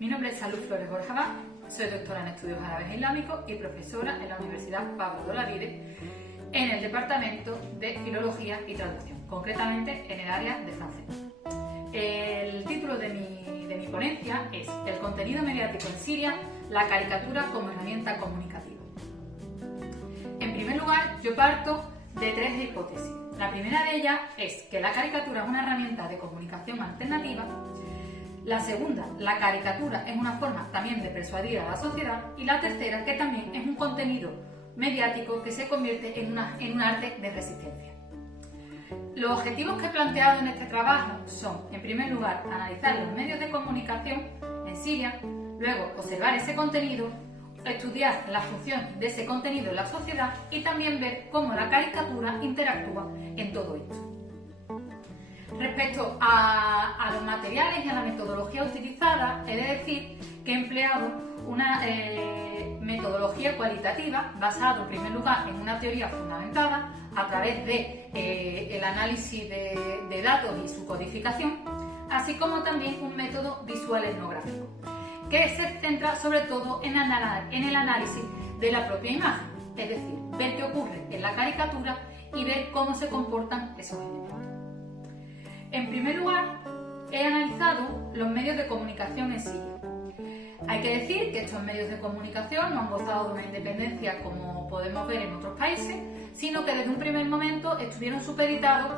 Mi nombre es Salud Flores Borja, soy doctora en Estudios Árabes Islámicos y profesora en la Universidad Pablo de Olavide en el Departamento de Filología y Traducción, concretamente en el área de francés. El título de mi ponencia es El contenido mediático en Siria, la caricatura como herramienta comunicativa. En primer lugar, yo parto de tres hipótesis. La primera de ellas es que la caricatura es una herramienta de comunicación alternativa. La segunda, la caricatura es una forma también de persuadir a la sociedad. Y la tercera, que también es un contenido mediático que se convierte en un arte de resistencia. Los objetivos que he planteado en este trabajo son, en primer lugar, analizar los medios de comunicación en Siria, luego observar ese contenido, estudiar la función de ese contenido en la sociedad y también ver cómo la caricatura interactúa en todo esto. Respecto a los materiales y a la metodología utilizada, he de decir que he empleado una metodología cualitativa basada en primer lugar en una teoría fundamentada a través de el análisis de datos y su codificación, así como también un método visual etnográfico, que se centra sobre todo en el análisis de la propia imagen, es decir, ver qué ocurre en la caricatura y ver cómo se comportan esos elementos. En primer lugar, he analizado los medios de comunicación en Siria. Hay que decir que estos medios de comunicación no han gozado de una independencia como podemos ver en otros países, sino que desde un primer momento estuvieron supeditados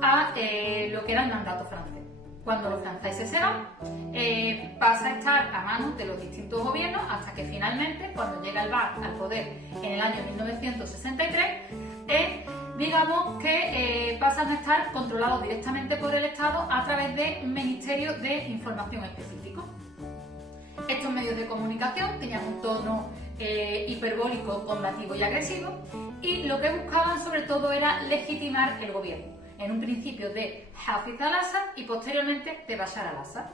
a lo que era el mandato francés. Cuando los franceses se van, pasa a estar a manos de los distintos gobiernos hasta que finalmente, cuando llega el Baath al poder en el año 1963, digamos que pasan a estar controlados directamente por el Estado a través de un ministerio de información específico. Estos medios de comunicación tenían un tono hiperbólico, combativo y agresivo, y lo que buscaban sobre todo era legitimar el gobierno, en un principio de Hafez al-Assad y posteriormente de Bashar al-Assad.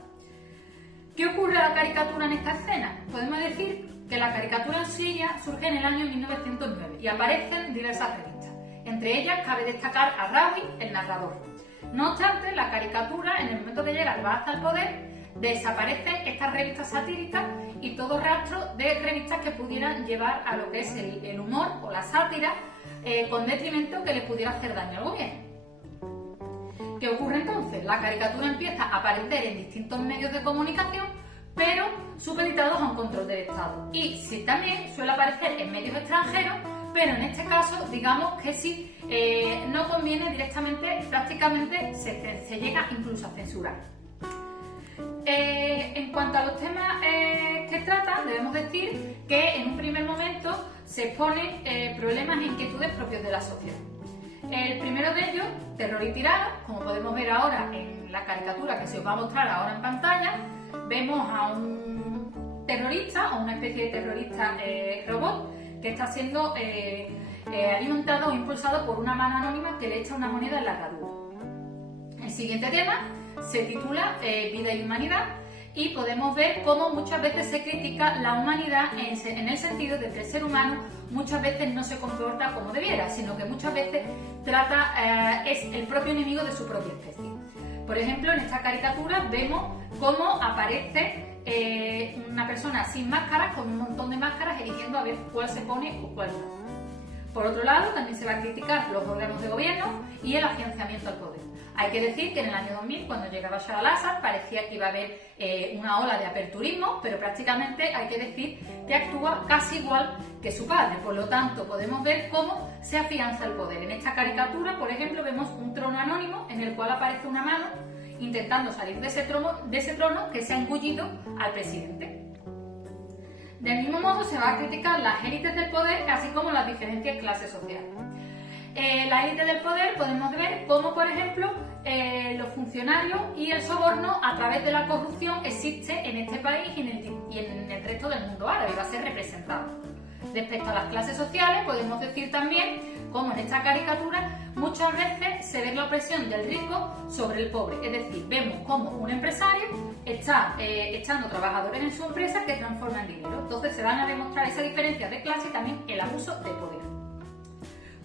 ¿Qué ocurre a la caricatura en esta escena? Podemos decir que la caricatura en Siria surge en el año 1909 y aparecen diversas revistas. Entre ellas cabe destacar a Rawi, el narrador. No obstante, la caricatura, en el momento que llega el Baath al poder, desaparecen estas revistas satíricas y todo rastro de revistas que pudieran llevar a lo que es el humor o la sátira con detrimento que le pudiera hacer daño al gobierno. ¿Qué ocurre entonces? La caricatura empieza a aparecer en distintos medios de comunicación, pero supeditados a un control del Estado. Y sí, también suele aparecer en medios extranjeros, pero en este caso, digamos que sí, no conviene directamente, prácticamente se llega incluso a censurar. En cuanto a los temas que tratan, debemos decir que en un primer momento se exponen problemas e inquietudes propios de la sociedad. El primero de ellos, terror y tirano, como podemos ver ahora en la caricatura que se os va a mostrar ahora en pantalla, vemos a un terrorista o una especie de terrorista robot que está siendo alimentado o impulsado por una mano anónima que le echa una moneda en la herradura. El siguiente tema se titula Vida y Humanidad y podemos ver cómo muchas veces se critica la humanidad en el sentido de que el ser humano muchas veces no se comporta como debiera, sino que muchas veces es el propio enemigo de su propia especie. Por ejemplo, en esta caricatura vemos cómo aparece una persona sin máscaras con un montón de máscaras eligiendo a ver cuál se pone o cuál no. Por otro lado, también se va a criticar los órganos de gobierno y el afianzamiento al poder. Hay que decir que en el año 2000, cuando llega Bashar al-Assad, parecía que iba a haber una ola de aperturismo, pero prácticamente hay que decir que actúa casi igual que su padre. Por lo tanto, podemos ver cómo se afianza el poder. En esta caricatura, por ejemplo, vemos un trono anónimo en el cual aparece una mano intentando salir de ese trono que se ha engullido al presidente. Del mismo modo, se va a criticar las élites del poder, así como las diferentes clases sociales. La élite del poder podemos ver cómo, por ejemplo, los funcionarios y el soborno a través de la corrupción existe en este país y en el resto del mundo árabe, va a ser representado. Respecto a las clases sociales, podemos decir también cómo en esta caricatura muchas veces se ve la opresión del rico sobre el pobre, es decir, vemos cómo un empresario está echando trabajadores en su empresa que transforman dinero. Entonces se van a demostrar esa diferencia de clase y también el abuso de poder.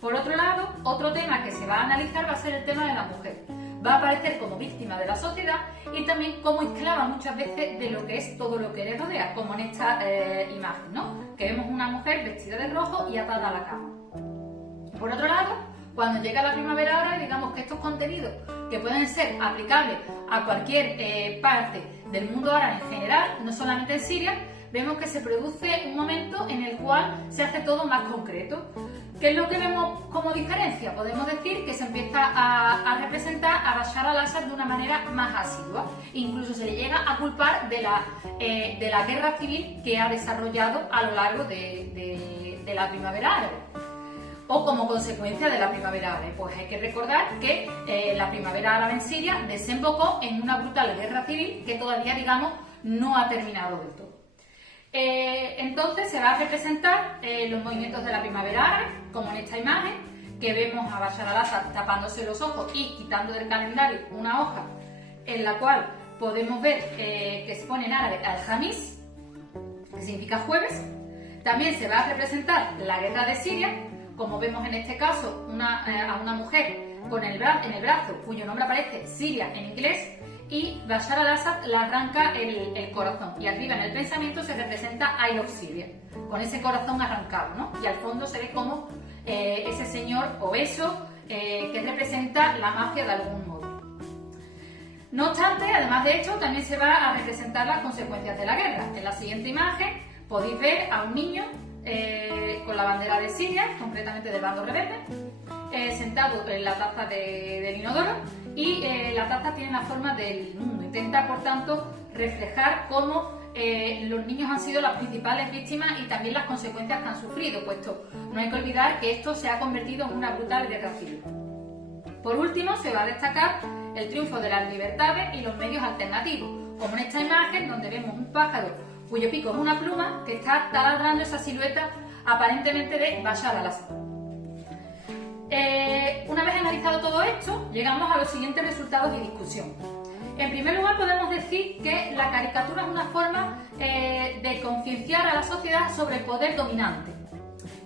Por otro lado, otro tema que se va a analizar va a ser el tema de la mujer. va a aparecer como víctima de la sociedad y también como esclava muchas veces de lo que es todo lo que le rodea, como en esta imagen, ¿no? Que vemos una mujer vestida de rojo y atada a la cama. Por otro lado, cuando llega la primavera árabe, digamos que estos contenidos que pueden ser aplicables a cualquier parte del mundo árabe en general, no solamente en Siria, vemos que se produce un momento en el cual se hace todo más concreto. ¿Qué es lo que vemos como diferencia? Podemos decir que se empieza a representar a Bashar al-Assad de una manera más asidua. Incluso se le llega a culpar de la guerra civil que ha desarrollado a lo largo de la primavera árabe. O como consecuencia de la primavera árabe. Pues hay que recordar que la primavera árabe en Siria desembocó en una brutal guerra civil que todavía, digamos, no ha terminado del todo. Entonces se va a representar los movimientos de la primavera árabe, como en esta imagen, que vemos a Bashar al-Assad tapándose los ojos y quitando del calendario una hoja en la cual podemos ver que se pone en árabe al-Jamis, que significa jueves. También se va a representar la guerra de Siria, como vemos en este caso a una mujer con en el brazo cuyo nombre aparece Siria en inglés, y Bashar al-Assad le arranca el corazón, y arriba en el pensamiento se representa I love Syria, con ese corazón arrancado, ¿no? Y al fondo se ve como ese señor obeso que representa la mafia de algún modo. No obstante, además de esto, también se va a representar las consecuencias de la guerra. En la siguiente imagen podéis ver a un niño con la bandera de Siria, concretamente del bando rebelde, sentado en la taza del inodoro, y la taza tiene la forma del mundo. Intenta, por tanto, reflejar cómo los niños han sido las principales víctimas y también las consecuencias que han sufrido, puesto no hay que olvidar que esto se ha convertido en una brutal guerra civil. Por último, se va a destacar el triunfo de las libertades y los medios alternativos, como en esta imagen donde vemos un pájaro cuyo pico es una pluma que está taladrando esa silueta aparentemente de Bashar al-Assad. Una vez analizado todo esto, llegamos a los siguientes resultados y discusión. En primer lugar, podemos decir que la caricatura es una forma de concienciar a la sociedad sobre el poder dominante.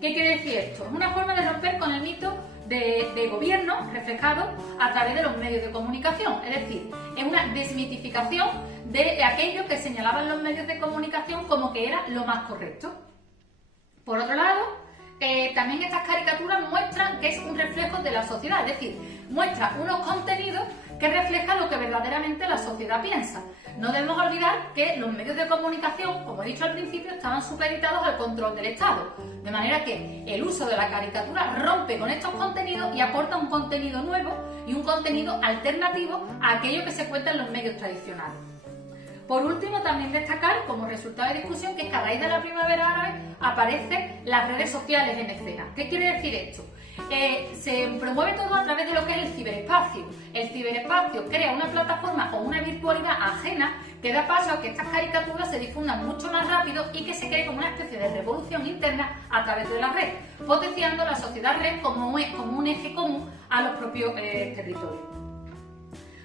¿Qué quiere decir esto? Es una forma de romper con el mito de gobierno reflejado a través de los medios de comunicación, es decir, es una desmitificación de aquello que señalaban los medios de comunicación como que era lo más correcto. Por otro lado, también estas caricaturas muestran que es un reflejo de la sociedad, es decir, muestra unos contenidos que reflejan lo que verdaderamente la sociedad piensa. No debemos olvidar que los medios de comunicación, como he dicho al principio, estaban supeditados al control del Estado, de manera que el uso de la caricatura rompe con estos contenidos y aporta un contenido nuevo y un contenido alternativo a aquello que se cuenta en los medios tradicionales. Por último, también destacar como resultado de discusión que a raíz de la primavera árabe aparecen las redes sociales en escena. ¿Qué quiere decir esto? Se promueve todo a través de lo que es el ciberespacio. El ciberespacio crea una plataforma o una virtualidad ajena que da paso a que estas caricaturas se difundan mucho más rápido y que se cree como una especie de revolución interna a través de la red, potenciando la sociedad red como un eje común a los propios territorios.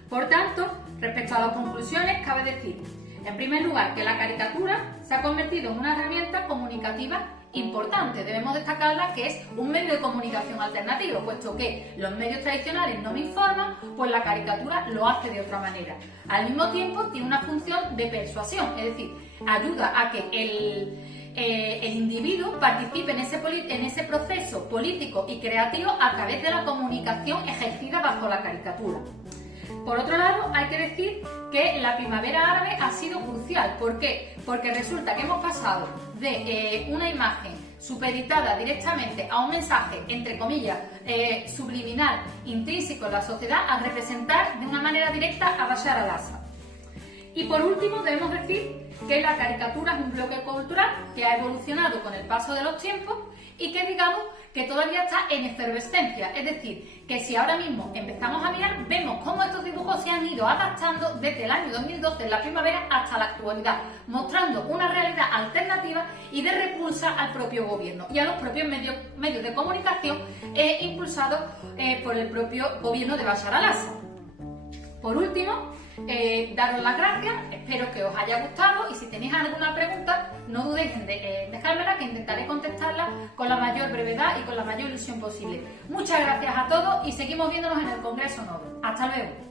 Por tanto, respecto a las conclusiones, cabe decir, en primer lugar, que la caricatura se ha convertido en una herramienta comunicativa importante. Debemos destacarla que es un medio de comunicación alternativo, puesto que los medios tradicionales no me informan, pues la caricatura lo hace de otra manera. Al mismo tiempo, tiene una función de persuasión, es decir, ayuda a que el individuo participe en ese proceso político y creativo a través de la comunicación ejercida bajo la caricatura. Por otro lado, hay que decir que la primavera árabe ha sido crucial. ¿Por qué? Porque resulta que hemos pasado de una imagen supeditada directamente a un mensaje, entre comillas, subliminal, intrínseco en la sociedad, a representar de una manera directa a Bashar al-Assad. Y por último, debemos decir que la caricatura es un bloque cultural que ha evolucionado con el paso de los tiempos y que digamos que todavía está en efervescencia, es decir, que si ahora mismo empezamos a mirar, vemos cómo estos dibujos se han ido adaptando desde el año 2012, en la primavera, hasta la actualidad, mostrando una realidad alternativa y de repulsa al propio gobierno y a los propios medios de comunicación impulsados por el propio gobierno de Bashar al-Assad. Por último, daros las gracias, espero que os haya gustado y si tenéis alguna pregunta no dudéis en dejármela, que intentaré contestarla con la mayor brevedad y con la mayor ilusión posible. Muchas gracias a todos y seguimos viéndonos en el Congreso Nobel. Hasta luego.